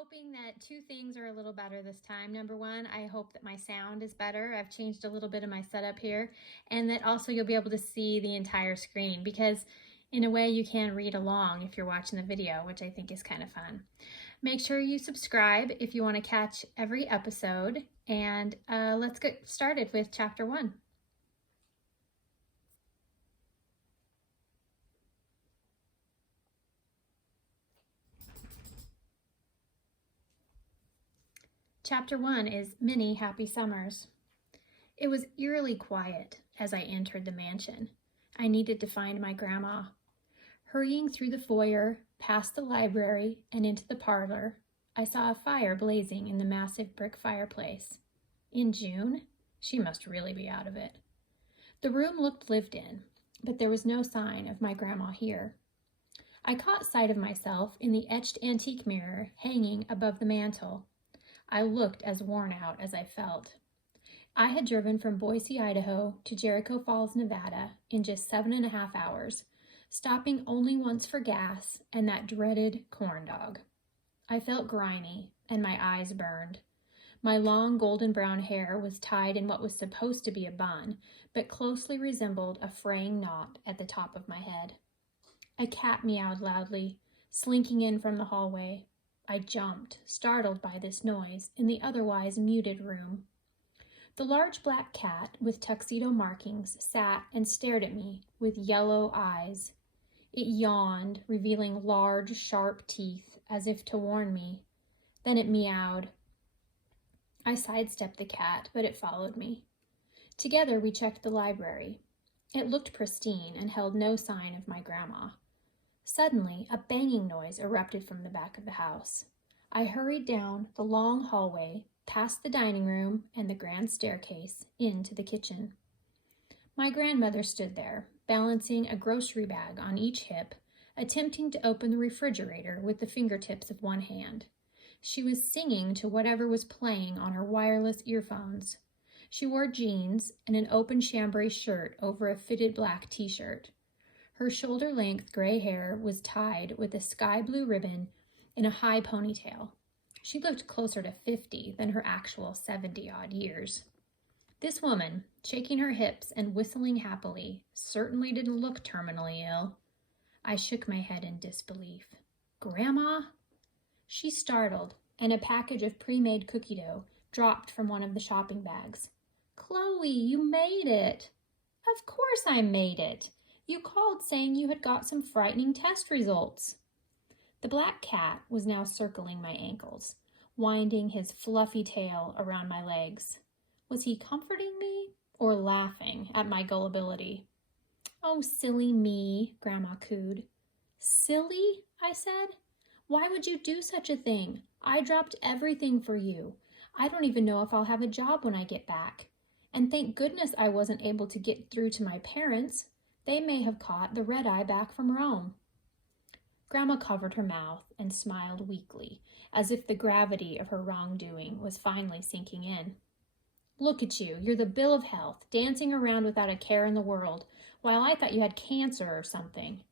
hoping that two things are a little better this time. Number one, I hope that my sound is better. I've changed a little bit of my setup here, and that also you'll be able to see the entire screen, because in a way you can read along if you're watching the video, which I think is kind of fun. Make sure you subscribe if you want to catch every episode, and let's get started with chapter 1. Chapter 1 is Many Happy Summers. It was eerily quiet as I entered the mansion. I needed to find my grandma. Hurrying through the foyer, past the library, and into the parlor, I saw a fire blazing in the massive brick fireplace. In June? She must really be out of it. The room looked lived in, but there was no sign of my grandma here. I caught sight of myself in the etched antique mirror hanging above the mantel. I looked as worn out as I felt. I had driven from Boise, Idaho to Jericho Falls, Nevada in just 7.5 hours, stopping only once for gas and that dreaded corn dog. I felt grimy and my eyes burned. My long golden brown hair was tied in what was supposed to be a bun, but closely resembled a fraying knot at the top of my head. A cat meowed loudly, slinking in from the hallway. I jumped, startled by this noise, in the otherwise muted room. The large black cat with tuxedo markings sat and stared at me with yellow eyes. It yawned, revealing large, sharp teeth, as if to warn me. Then it meowed. I sidestepped the cat, but it followed me. Together we checked the library. It looked pristine and held no sign of my grandma. Suddenly, a banging noise erupted from the back of the house. I hurried down the long hallway, past the dining room and the grand staircase, into the kitchen. My grandmother stood there, balancing a grocery bag on each hip, attempting to open the refrigerator with the fingertips of one hand. She was singing to whatever was playing on her wireless earphones. She wore jeans and an open chambray shirt over a fitted black t-shirt. Her shoulder-length gray hair was tied with a sky blue ribbon in a high ponytail. She looked closer to 50 than her actual 70-odd years. This woman, shaking her hips and whistling happily, certainly didn't look terminally ill. I shook my head in disbelief. Grandma? She startled, and a package of pre-made cookie dough dropped from one of the shopping bags. Chloe, you made it! Of course I made it! You called saying you had got some frightening test results. The black cat was now circling my ankles, winding his fluffy tail around my legs. Was he comforting me or laughing at my gullibility? Oh, silly me, Grandma cooed. Silly? I said. Why would you do such a thing? I dropped everything for you. I don't even know if I'll have a job when I get back. And thank goodness I wasn't able to get through to my parents. They may have caught the red-eye back from Rome. Grandma covered her mouth and smiled weakly, as if the gravity of her wrongdoing was finally sinking in. Look at you, you're the bill of health, dancing around without a care in the world, while I thought you had cancer or something.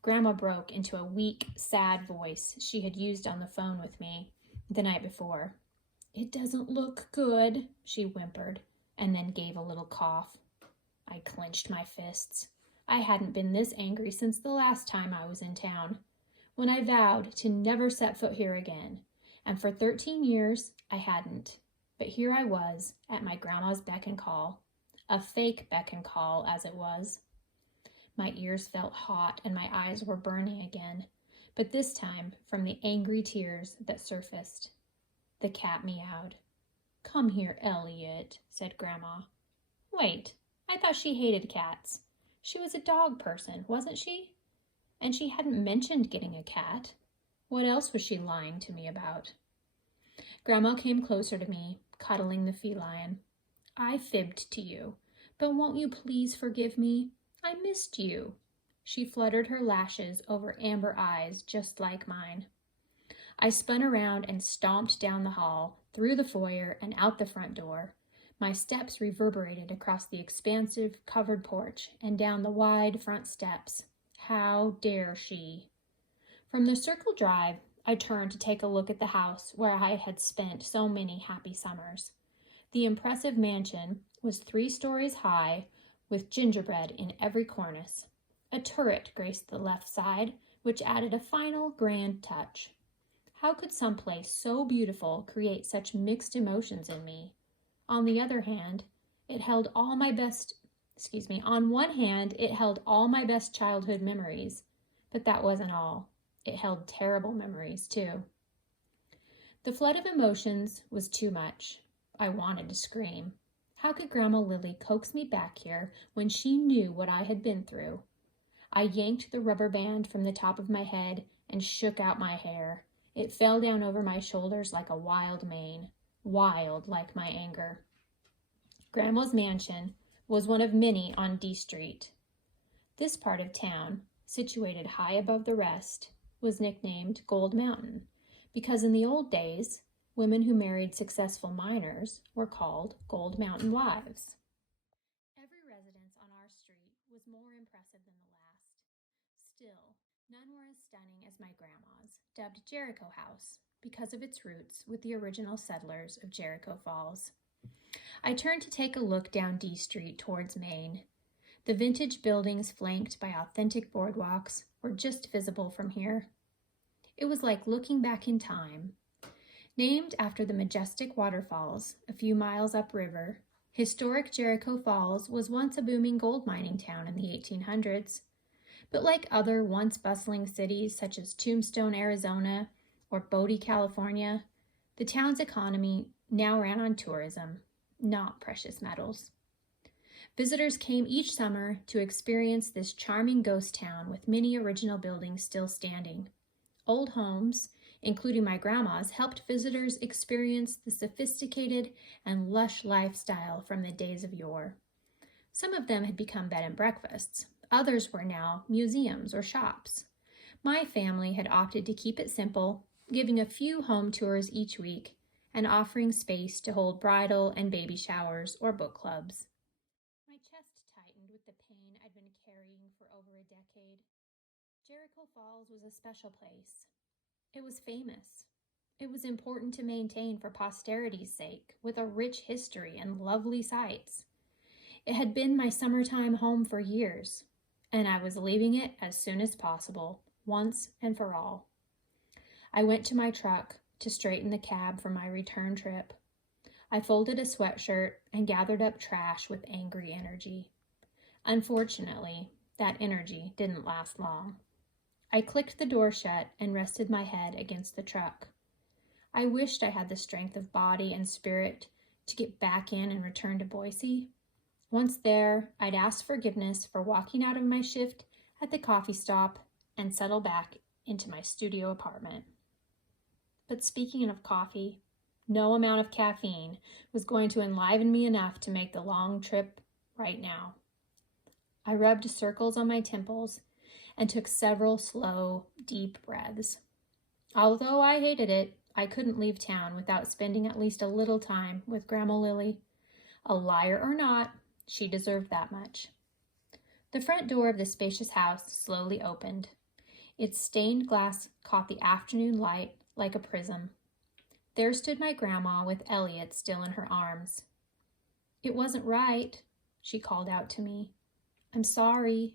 Grandma broke into a weak, sad voice she had used on the phone with me the night before. It doesn't look good, she whimpered, and then gave a little cough. I clenched my fists. I hadn't been this angry since the last time I was in town, when I vowed to never set foot here again, and for 13 years I hadn't. But here I was, at my grandma's beck and call, a fake beck and call as it was. My ears felt hot and my eyes were burning again, but this time from the angry tears that surfaced. The cat meowed. Come here, Elliot, said Grandma. Wait, I thought she hated cats. She was a dog person, wasn't she? And she hadn't mentioned getting a cat. What else was she lying to me about? Grandma came closer to me, cuddling the feline. I fibbed to you, but won't you please forgive me? I missed you. She fluttered her lashes over amber eyes just like mine. I spun around and stomped down the hall, through the foyer and out the front door. My steps reverberated across the expansive covered porch and down the wide front steps. How dare she? From the circle drive, I turned to take a look at the house where I had spent so many happy summers. The impressive mansion was 3 stories high with gingerbread in every cornice. A turret graced the left side, which added a final grand touch. How could some place so beautiful create such mixed emotions in me? On the other hand, on one hand, it held all my best childhood memories, but that wasn't all. It held terrible memories, too. The flood of emotions was too much. I wanted to scream. How could Grandma Lily coax me back here when she knew what I had been through? I yanked the rubber band from the top of my head and shook out my hair. It fell down over my shoulders like a wild mane, wild like my anger. Grandma's mansion was one of many on D Street. This part of town, situated high above the rest, was nicknamed Gold Mountain because in the old days, women who married successful miners were called Gold Mountain wives. Every residence on our street was more impressive than the last. Still, none were as stunning as my grandma's, dubbed Jericho House because of its roots with the original settlers of Jericho Falls. I turned to take a look down D Street towards Maine. The vintage buildings flanked by authentic boardwalks were just visible from here. It was like looking back in time. Named after the majestic waterfalls a few miles upriver, historic Jericho Falls was once a booming gold mining town in the 1800s. But like other once bustling cities such as Tombstone, Arizona, or Bodie, California, the town's economy now ran on tourism, not precious metals. Visitors came each summer to experience this charming ghost town with many original buildings still standing. Old homes, including my grandma's, helped visitors experience the sophisticated and lush lifestyle from the days of yore. Some of them had become bed and breakfasts. Others were now museums or shops. My family had opted to keep it simple, giving a few home tours each week and offering space to hold bridal and baby showers or book clubs. My chest tightened with the pain I'd been carrying for over a decade. Jericho Falls was a special place. It was famous. It was important to maintain for posterity's sake, with a rich history and lovely sights. It had been my summertime home for years, and I was leaving it as soon as possible, once and for all. I went to my truck to straighten the cab for my return trip. I folded a sweatshirt and gathered up trash with angry energy. Unfortunately, that energy didn't last long. I clicked the door shut and rested my head against the truck. I wished I had the strength of body and spirit to get back in and return to Boise. Once there, I'd ask forgiveness for walking out of my shift at the coffee stop and settle back into my studio apartment. But speaking of coffee, no amount of caffeine was going to enliven me enough to make the long trip right now. I rubbed circles on my temples and took several slow, deep breaths. Although I hated it, I couldn't leave town without spending at least a little time with Grandma Lily. A liar or not, she deserved that much. The front door of the spacious house slowly opened. Its stained glass caught the afternoon light like a prism. There stood my grandma with Elliot still in her arms. "It wasn't right," she called out to me. "I'm sorry."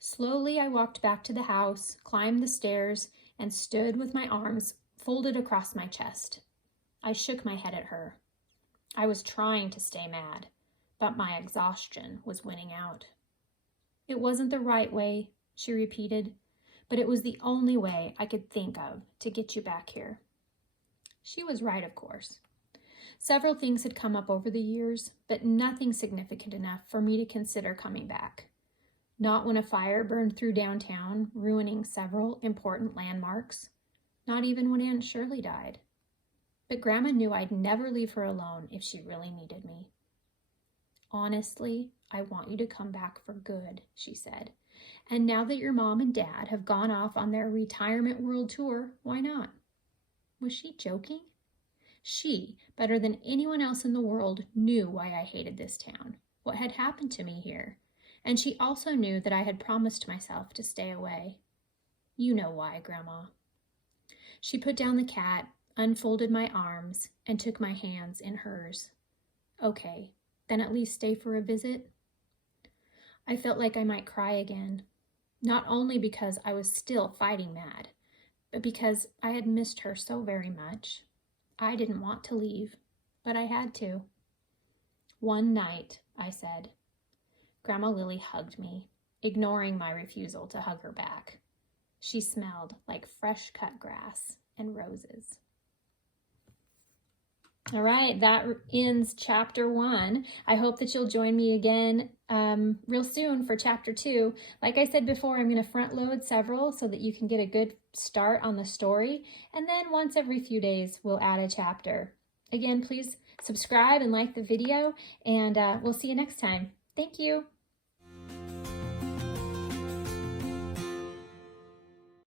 Slowly I walked back to the house, climbed the stairs, and stood with my arms folded across my chest. I shook my head at her. I was trying to stay mad, but my exhaustion was winning out. "It wasn't the right way," she repeated, "but it was the only way I could think of to get you back here." She was right, of course. Several things had come up over the years, but nothing significant enough for me to consider coming back. Not when a fire burned through downtown, ruining several important landmarks. Not even when Aunt Shirley died. But Grandma knew I'd never leave her alone if she really needed me. "Honestly, I want you to come back for good," she said. "And now that your mom and dad have gone off on their retirement world tour, why not?" Was she joking? She, better than anyone else in the world, knew why I hated this town, what had happened to me here, and she also knew that I had promised myself to stay away. "You know why, Grandma." She put down the cat, unfolded my arms, and took my hands in hers. Okay, then at least stay for a visit. I felt like I might cry again, not only because I was still fighting Mad, but because I had missed her so very much. I didn't want to leave, but I had to. One night, I said. Grandma Lily hugged me, ignoring my refusal to hug her back. She smelled like fresh cut grass and roses. All right, that ends chapter 1. I hope that you'll join me again real soon for chapter 2. Like I said before, I'm going to front load several so that you can get a good start on the story. And then once every few days, we'll add a chapter. Again, please subscribe and like the video, and we'll see you next time. Thank you.